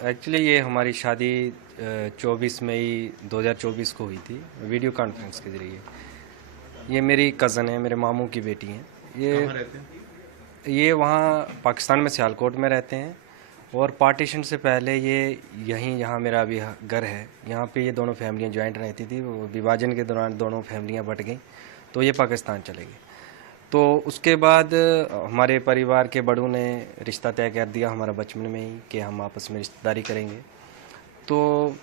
Actually ये हमारी शादी 24 मई 2024 को हुई थी, वीडियो कॉन्फ्रेंस के ज़रिए। ये मेरी कज़न है, मेरे मामू की बेटी हैं। कहाँ रहते हैं? ये वहाँ पाकिस्तान में सियालकोट में रहते हैं, और पार्टीशन से पहले ये यहाँ मेरा अभी घर है, यहाँ पे ये दोनों फैमिलियाँ जॉइंट रहती थी। वो विभाजन के दौरान दोनों फैमिलियाँ बट गई, तो ये पाकिस्तान चले गए। तो उसके बाद हमारे परिवार के बड़ों ने रिश्ता तय कर दिया हमारा बचपन में ही कि हम आपस में रिश्तेदारी करेंगे। तो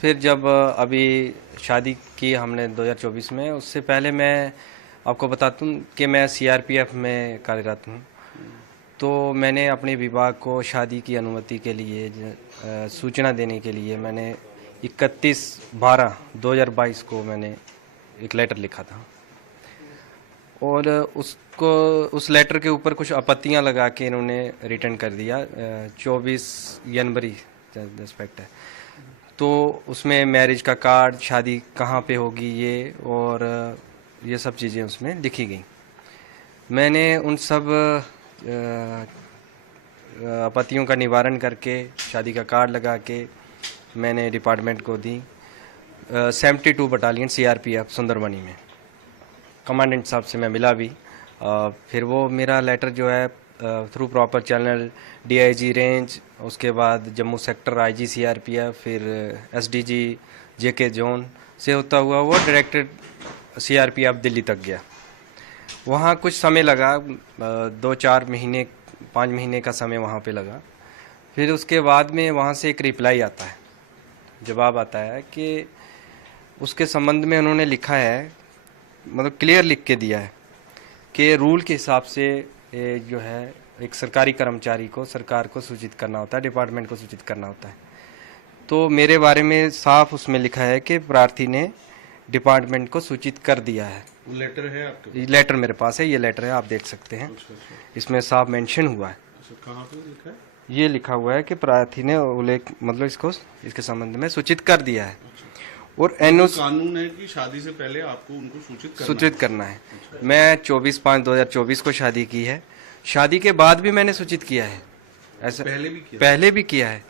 फिर जब अभी शादी की हमने 2024 में, उससे पहले मैं आपको बता दूं कि मैं सीआरपीएफ में कार्यरत हूं। तो मैंने अपने विभाग को शादी की अनुमति के लिए सूचना देने के लिए मैंने 31/12/2022 को मैंने एक लेटर लिखा था, और उसको उस लेटर के ऊपर कुछ आपत्तियां लगा के इन्होंने रिटर्न कर दिया। 24 जनवरी रिस्पेक्ट है। तो उसमें मैरिज का कार्ड, शादी कहाँ पे होगी ये, और ये सब चीज़ें उसमें लिखी गई। मैंने उन सब आपत्तियों का निवारण करके शादी का कार्ड लगा के मैंने डिपार्टमेंट को दी। 72 बटालियन सीआरपीएफ सुंदरबनी में कमांडेंट साहब से मैं मिला भी। फिर वो मेरा लेटर जो है through proper channel DIG range, उसके बाद जम्मू सेक्टर आईजी सीआरपीएफ, फिर एसडीजी जेके जोन से होता हुआ वो डायरेक्टेड सीआरपीएफ दिल्ली तक गया। वहाँ कुछ समय लगा, 2-4 महीने 5 महीने का समय वहाँ पे लगा। फिर उसके बाद में वहाँ से एक रिप्लाई आता है, जवाब आता है कि उसके संबंध में उन्होंने लिखा है, मतलब क्लियर लिख के दिया है कि रूल के हिसाब से जो है एक सरकारी कर्मचारी को सरकार को सूचित करना होता है, डिपार्टमेंट को सूचित करना होता है। तो मेरे बारे में साफ उसमें लिखा है कि प्रार्थी ने डिपार्टमेंट को सूचित कर दिया है। लेटर है आपके पास? लेटर मेरे पास है, ये लेटर है, आप देख सकते हैं। अच्छा। इसमें साफ मेंशन हुआ है। अच्छा, कहाँ पे लिखा है? ये लिखा हुआ है कि प्रार्थी ने उल्लेख मतलब इसके संबंध में सूचित कर दिया है। और एनओसी कानून है कि शादी से पहले आपको उनको सूचित करना है। मैं 24/5/2024 को शादी की है। शादी के बाद भी मैंने सूचित किया है, ऐसा पहले भी किया है।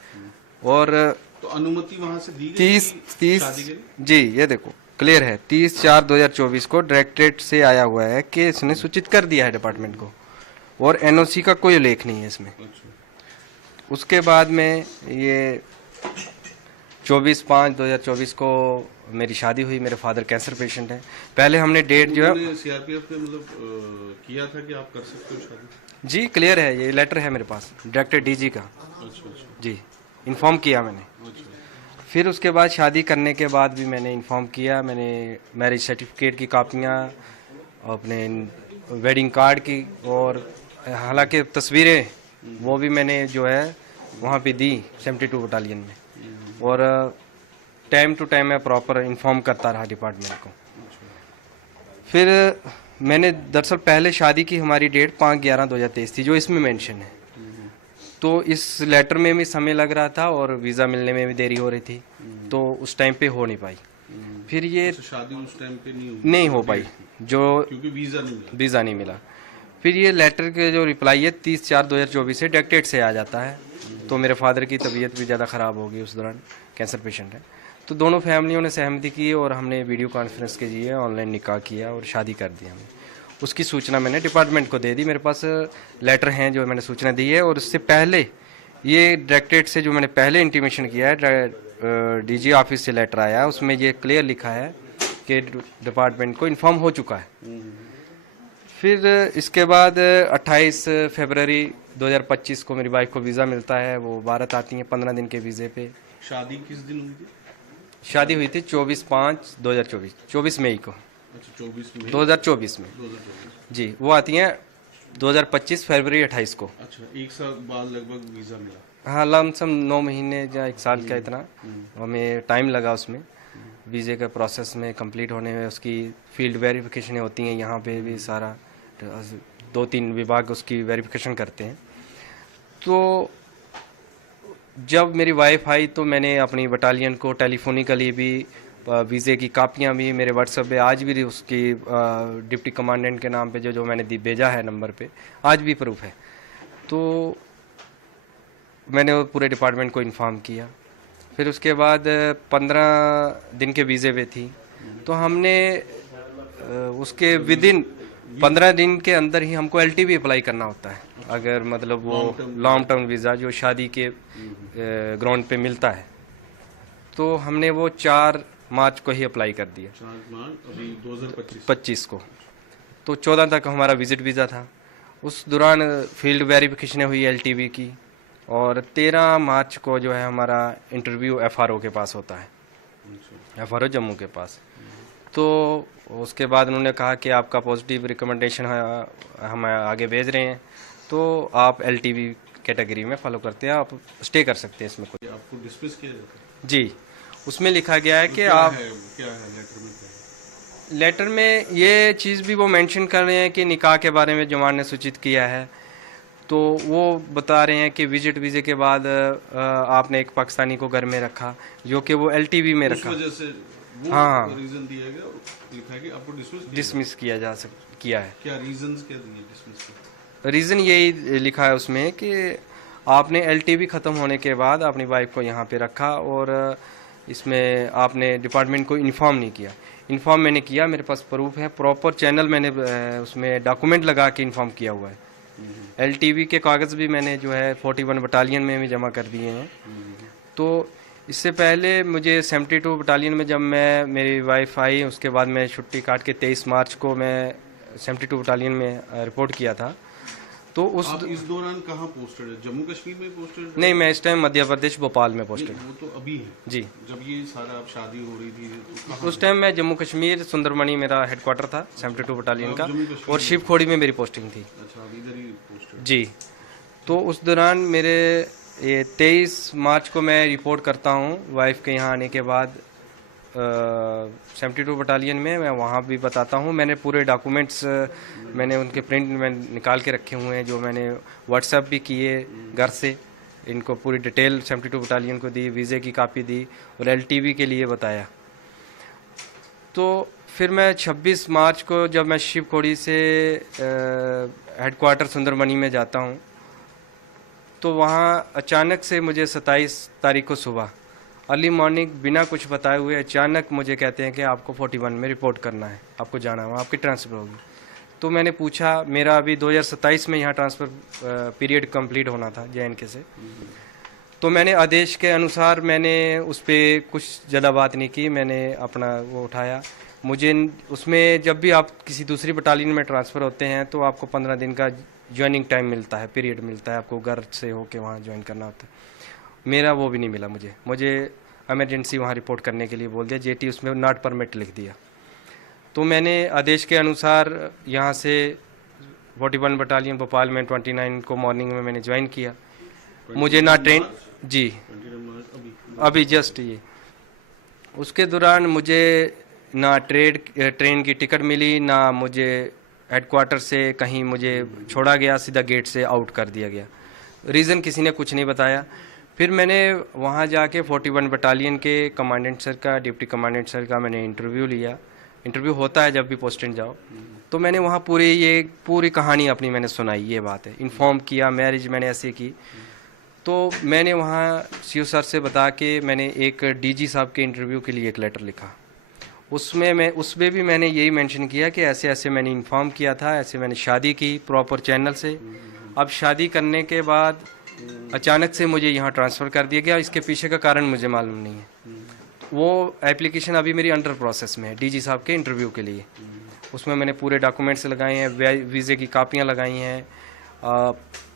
और तो अनुमति वहां से दी गई 30 शादी के लिए? जी, ये देखो क्लियर है, 30/4/2024 को डायरेक्टरेट से आया हुआ है कि इसने सूचित कर दिया है डिपार्टमेंट को, और एनओसी का कोई उल्लेख नहीं है इसमें। अच्छा। उसके बाद में ये 24/5/2024 को मेरी शादी हुई। मेरे फादर कैंसर पेशेंट हैं। पहले हमने डेट जो है सीआरपीएफ ने मतलब किया था कि आप कर सकते हो शादी? जी क्लियर है, ये लेटर है मेरे पास डायरेक्टर डीजी का। अच्छा। जी, इन्फॉर्म किया मैंने। अच्छा। फिर उसके बाद शादी करने के बाद भी मैंने इन्फॉर्म किया। मैंने मैरिज सर्टिफिकेट की कापियाँ, अपने वेडिंग कार्ड की, और हालांकि तस्वीरें वो भी मैंने जो है वहाँ पे दी 72 बटालियन में। और टाइम टू टाइम मैं प्रॉपर इन्फॉर्म करता रहा डिपार्टमेंट को। फिर मैंने दरअसल पहले शादी की हमारी डेट 5/11/2023 थी, जो इसमें मेंशन है। तो इस लेटर में भी समय लग रहा था और वीज़ा मिलने में भी देरी हो रही थी, तो उस टाइम पे हो नहीं पाई। फिर ये शादी उस टाइम पे नहीं हो पाई, जो क्योंकि वीज़ा नहीं मिला। फिर ये लेटर के जो रिप्लाई है 30/4/2024 से डायरेक्टेड से आ जाता है। तो मेरे फादर की तबीयत भी ज़्यादा ख़राब हो गई उस दौरान, कैंसर पेशेंट है। तो दोनों फैमिलियों ने सहमति की और हमने वीडियो कॉन्फ्रेंस के जरिए ऑनलाइन निकाह किया और शादी कर दी हमने। उसकी सूचना मैंने डिपार्टमेंट को दे दी। मेरे पास लेटर हैं जो मैंने सूचना दी है, और उससे पहले ये डायरेक्टरेट से जो मैंने पहले इंटीमेशन किया है, डीजी ऑफिस से लेटर आया, उसमें ये क्लियर लिखा है कि डिपार्टमेंट को इन्फॉर्म हो चुका है। फिर इसके बाद 28 फरवरी 2025 को मेरी वाइफ को वीज़ा मिलता है। वो भारत आती हैं 15 दिन के वीज़े पे। शादी किस दिन हुई थी? शादी हुई थी 24/5/2024, 24 मई को। अच्छा, 24 मई 2024 में 2024। जी। वो आती हैं 2025 फरवरी 28 को। अच्छा, एक साल बाद लगभग वीजा मिला? हाँ, लमसम 9 महीने या 1 साल का इतना हमें टाइम लगा उसमें, वीज़े के प्रोसेस में कंप्लीट होने में। उसकी फील्ड वेरिफिकेशन होती हैं, यहाँ पे भी सारा 2-3 विभाग उसकी वेरिफिकेशन करते हैं। तो जब मेरी वाइफ आई तो मैंने अपनी बटालियन को टेलीफोनिकली भी वीज़े की कापियाँ भी मेरे व्हाट्सएप पे आज भी उसकी डिप्टी कमांडेंट के नाम पे जो मैंने भेजा है नंबर पे, आज भी प्रूफ है। तो मैंने वो पूरे डिपार्टमेंट को इन्फॉर्म किया। फिर उसके बाद 15 दिन के वीज़े पे थी, तो हमने उसके विदिन 15 दिन के अंदर ही हमको एलटीवी अप्लाई करना होता है, अगर मतलब वो लॉन्ग टर्म वीज़ा जो शादी के ग्राउंड पे मिलता है। तो हमने वो 4 मार्च को ही अप्लाई कर दिया, 4 मार्च अभी 2025। 25 को। तो 14 तक हमारा विजिट वीज़ा था। उस दौरान फील्ड वेरिफिकेशन हुई एलटीवी की, और 13 मार्च को जो है हमारा इंटरव्यू एफआरओ के पास होता है, एफआरओ जम्मू के पास। तो उसके बाद उन्होंने कहा कि आपका पॉजिटिव रिकमेंडेशन हम आगे भेज रहे हैं, तो आप एलटीवी कैटेगरी में फॉलो करते हैं, आप स्टे कर सकते हैं इसमें कोई। आपको डिसमिस किया जाता है? जी, उसमें लिखा गया है कि क्या आप है लेटर में क्या है? लेटर में ये चीज़ भी वो मेंशन कर रहे हैं कि निकाह के बारे में जमान ने सूचित किया है। तो वो बता रहे हैं कि विजिट वीज़े के बाद आपने एक पाकिस्तानी को घर में रखा, जो कि वो एलटीवी में उस रखा। वजह से वो हाँ। रीजन दिया गया, लिखा है कि आपको डिसमिस किया है। क्या रीजंस क्या दिए डिसमिस के? रीज़न यही लिखा है उसमें कि आपने एलटीवी ख़त्म होने के बाद अपनी वाइफ को यहाँ पे रखा, और इसमें आपने डिपार्टमेंट को इन्फॉर्म नहीं किया। इन्फॉर्म मैंने किया, मेरे पास प्रूफ है, प्रॉपर चैनल मैंने उसमें डॉक्यूमेंट लगा के इन्फॉर्म किया हुआ है। एलटीवी के कागज़ भी मैंने जो है 41 बटालियन में भी जमा कर दिए हैं। तो इससे पहले मुझे 72 बटालियन में जब मेरी वाइफ आई, उसके बाद मैं छुट्टी काट के 23 मार्च को मैं 72 बटालियन में रिपोर्ट किया था। तो आप इस दौरान कहाँ पोस्टेड है? जम्मू कश्मीर में पोस्टेड है? नहीं, मैं इस टाइम मध्य प्रदेश भोपाल में पोस्टेड वो तो अभी है जी। जब ये सारा आप शादी हो रही थी तो कहाँ? उस टाइम मैं जम्मू कश्मीर सुंदरमणि मेरा हेडक्वार्टर था 72 बटालियन का, जम्मू कश्मीर और शिवखोड़ी में मेरी पोस्टिंग थी। अच्छा, अभी इधर ही पोस्टेड। जी। तो उस दौरान मेरे ये 23 मार्च को मैं रिपोर्ट करता हूँ वाइफ के यहाँ आने के बाद 72 बटालियन में। मैं वहाँ भी बताता हूँ, मैंने पूरे डॉक्यूमेंट्स मैंने उनके प्रिंट में निकाल के रखे हुए हैं, जो मैंने व्हाट्सएप भी किए घर से, इनको पूरी डिटेल 72 बटालियन को दी, वीज़े की कापी दी, और एलटीवी के लिए बताया। तो फिर मैं 26 मार्च को जब मैं शिवखोड़ी से हेडक्वार्टर सुंदरमणि में जाता हूँ, तो वहाँ अचानक से मुझे 27 तारीख को सुबह अर्ली मॉर्निंग बिना कुछ बताए हुए अचानक मुझे कहते हैं कि आपको 41 में रिपोर्ट करना है, आपको जाना है, आपकी ट्रांसफ़र होगी। तो मैंने पूछा, मेरा अभी 2027 में यहाँ ट्रांसफ़र पीरियड कंप्लीट होना था JNK से, तो मैंने आदेश के अनुसार मैंने उस पर कुछ ज़्यादा बात नहीं की, मैंने अपना वो उठाया। मुझे उसमें जब भी आप किसी दूसरी बटालियन में ट्रांसफ़र होते हैं तो आपको 15 दिन का ज्वाइनिंग टाइम मिलता है, पीरियड मिलता है, आपको घर से होके वहाँ ज्वाइन करना होता है। मेरा वो भी नहीं मिला, मुझे इमरजेंसी वहाँ रिपोर्ट करने के लिए बोल दिया, JT उसमें नॉट परमिट लिख दिया। तो मैंने आदेश के अनुसार यहाँ से 41 बटालियन भोपाल में 29 को मॉर्निंग में मैंने ज्वाइन किया। मुझे ना ट्रेन जी अभी जस्ट ये उसके दौरान मुझे ना ट्रेन की टिकट मिली, ना मुझे हेडक्वार्टर से कहीं मुझे छोड़ा गया, सीधा गेट से आउट कर दिया गया। रीज़न किसी ने कुछ नहीं बताया। फिर मैंने वहाँ जाके 41 बटालियन के कमांडेंट सर का, डिप्टी कमांडेंट सर का मैंने इंटरव्यू लिया। इंटरव्यू होता है जब भी पोस्टिंग जाओ, तो मैंने वहाँ पूरी कहानी अपनी मैंने सुनाई, ये बात है, इन्फॉर्म किया, मैरिज मैंने ऐसे की। तो मैंने वहाँ CO सर से बता के मैंने एक DG साहब के इंटरव्यू के लिए एक लेटर लिखा। उसमें भी मैंने यही मेंशन किया कि ऐसे ऐसे मैंने इन्फॉर्म किया था, ऐसे मैंने शादी की प्रॉपर चैनल से। अब शादी करने के बाद अचानक से मुझे यहाँ ट्रांसफ़र कर दिया गया, इसके पीछे का कारण मुझे मालूम नहीं है। वो एप्लीकेशन अभी मेरी अंडर प्रोसेस में है DG साहब के इंटरव्यू के लिए। उसमें मैंने पूरे डॉक्यूमेंट्स लगाए हैं, वीज़े की कापियाँ लगाई हैं,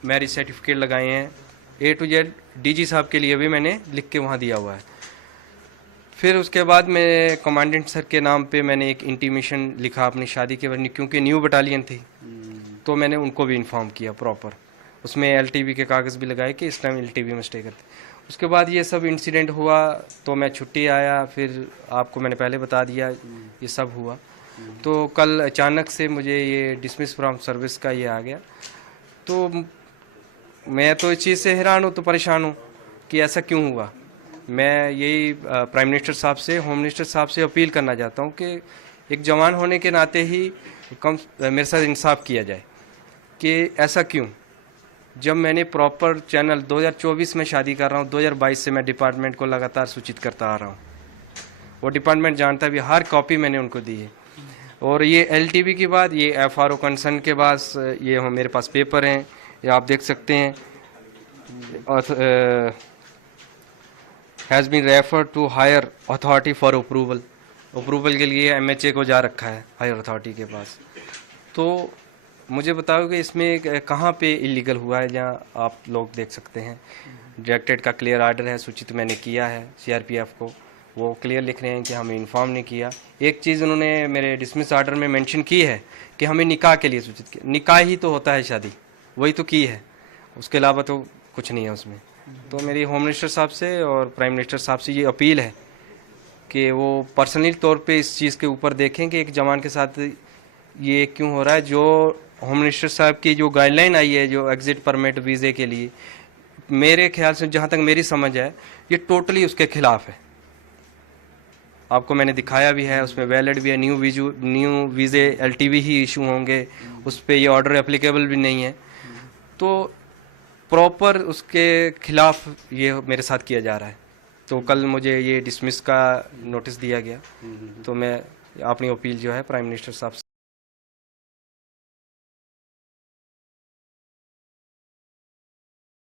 मैरिज सर्टिफिकेट लगाए हैं, A to Z DG साहब के लिए भी मैंने लिख के वहाँ दिया हुआ है। फिर उसके बाद मैं कमांडेंट सर के नाम पे मैंने एक इंटीमेशन लिखा अपनी शादी के वजह, क्योंकि न्यू बटालियन थी, तो मैंने उनको भी इन्फॉर्म किया प्रॉपर। उसमें LTV के कागज़ भी लगाए कि इस टाइम LTV में स्टे करते। उसके बाद ये सब इंसिडेंट हुआ, तो मैं छुट्टी आया। फिर आपको मैंने पहले बता दिया ये सब हुआ। तो कल अचानक से मुझे ये डिसमिस फ्रॉम सर्विस का ये आ गया। तो मैं तो इस चीज़ से हैरान हूँ, तो परेशान हूँ कि ऐसा क्यों हुआ। मैं यही प्राइम मिनिस्टर साहब से, होम मिनिस्टर साहब से अपील करना चाहता हूँ कि एक जवान होने के नाते ही मेरे साथ इंसाफ किया जाए कि ऐसा क्यों। जब मैंने प्रॉपर चैनल 2024 में शादी कर रहा हूँ, 2022 से मैं डिपार्टमेंट को लगातार सूचित करता आ रहा हूँ। वो डिपार्टमेंट जानता भी, हर कॉपी मैंने उनको दी है। और ये एलटीवी की बात, ये एफआरओ कंसर्न के पास, ये मेरे पास पेपर हैं, ये आप देख सकते हैं। Has been refer to higher authority for approval के लिए एमएचए को जा रखा है हायर अथॉरिटी के पास। तो मुझे बताओ कि इसमें कहाँ पे इलीगल हुआ है, जहाँ आप लोग देख सकते हैं डायरेक्टरेट का क्लियर आर्डर है, सूचित मैंने किया है सीआरपीएफ को, वो क्लियर लिख रहे हैं कि हमें इन्फॉर्म नहीं किया। एक चीज़ उन्होंने मेरे डिसमिस आर्डर में मेंशन की है कि हमें निकाह के लिए सूचित किया। निकाह ही तो होता है शादी, वही तो की है, उसके अलावा तो कुछ नहीं है उसमें। तो मेरी होम मिनिस्टर साहब से और प्राइम मिनिस्टर साहब से ये अपील है कि वो पर्सनली तौर पे इस चीज़ के ऊपर देखें कि एक जवान के साथ ये क्यों हो रहा है। जो होम मिनिस्टर साहब की जो गाइडलाइन आई है जो एग्जिट परमिट वीज़े के लिए, मेरे ख्याल से जहाँ तक मेरी समझ है ये टोटली उसके खिलाफ है। आपको मैंने दिखाया भी है, उसमें वैलिड भी है, न्यू वीज़े एलटीवी ही इशू होंगे, उस पर ये ऑर्डर एप्लीकेबल भी नहीं है। तो प्रॉपर उसके खिलाफ ये मेरे साथ किया जा रहा है। तो कल मुझे ये डिसमिस का नोटिस दिया गया, तो मैं अपनी अपील जो है प्राइम मिनिस्टर साहब